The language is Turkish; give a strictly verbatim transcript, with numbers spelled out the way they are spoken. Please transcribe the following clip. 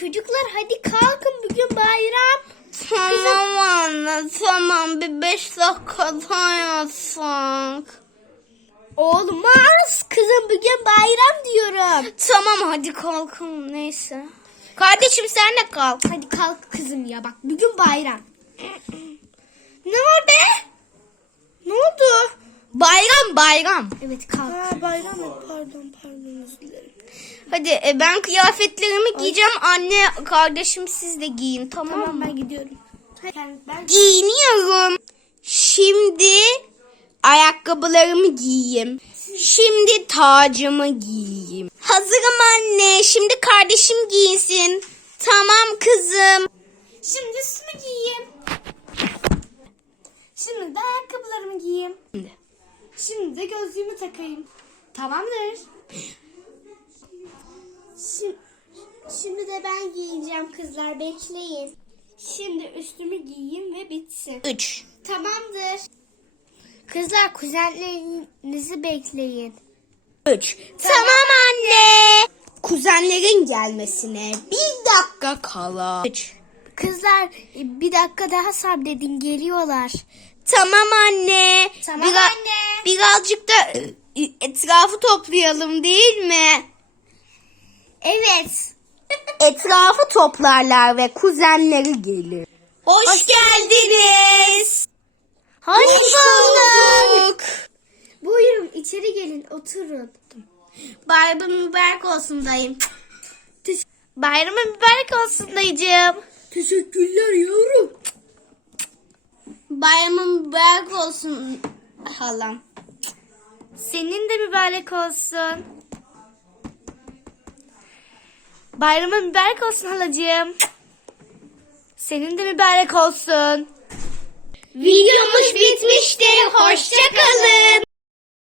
Çocuklar hadi kalkın, bugün bayram. Tamam anne, tamam, bir beş dakika daha yatsak. Olmaz kızım, bugün bayram diyorum. Tamam hadi kalkalım, neyse. Kardeşim sen de kalk. Hadi kalk kızım ya, bak bugün bayram. Ne var be? Ne oldu? Bayram bayram. Evet kalk. Ha bayram mı? Pardon pardon özür dilerim. Hadi e, ben kıyafetlerimi giyeceğim. Anne, kardeşim siz de giyin, tamam, Tamam mı? ben gidiyorum. Yani ben Giyiniyorum. Şimdi ayakkabılarımı giyeyim. Şimdi tacımı giyeyim. Hazırım anne. Şimdi kardeşim giyinsin. Tamam kızım. şimdi üstümü giyeyim. Şimdi de ayakkabılarımı giyeyim. Şimdi. Şimdi de gözlüğümü takayım. Tamamdır. Şimdi, şimdi de ben giyeceğim kızlar, bekleyin. Şimdi üstümü giyeyim ve bitsin. Üç. Tamamdır. Kızlar kuzenlerinizi bekleyin. Üç. Tamam anne. Kuzenlerin gelmesine bir dakika kala. Üç. Kızlar bir dakika daha sabredin, geliyorlar. Tamam anne. Tamam Biraz- anne. Birazcık da e, etrafı toplayalım değil mi? Evet. Etrafı toplarlar ve kuzenleri gelir. Hoş, Hoş geldiniz. Hoş bulduk. Buyurun içeri gelin, oturun. Bayramın mübarek olsun dayım. Bayramın mübarek olsun dayıcığım. Teşekkürler yavrum. Bayramın mübarek olsun halam. Senin de mübarek olsun. Bayramın mübarek olsun halacığım. Senin de mübarek olsun. Videomuz bitti.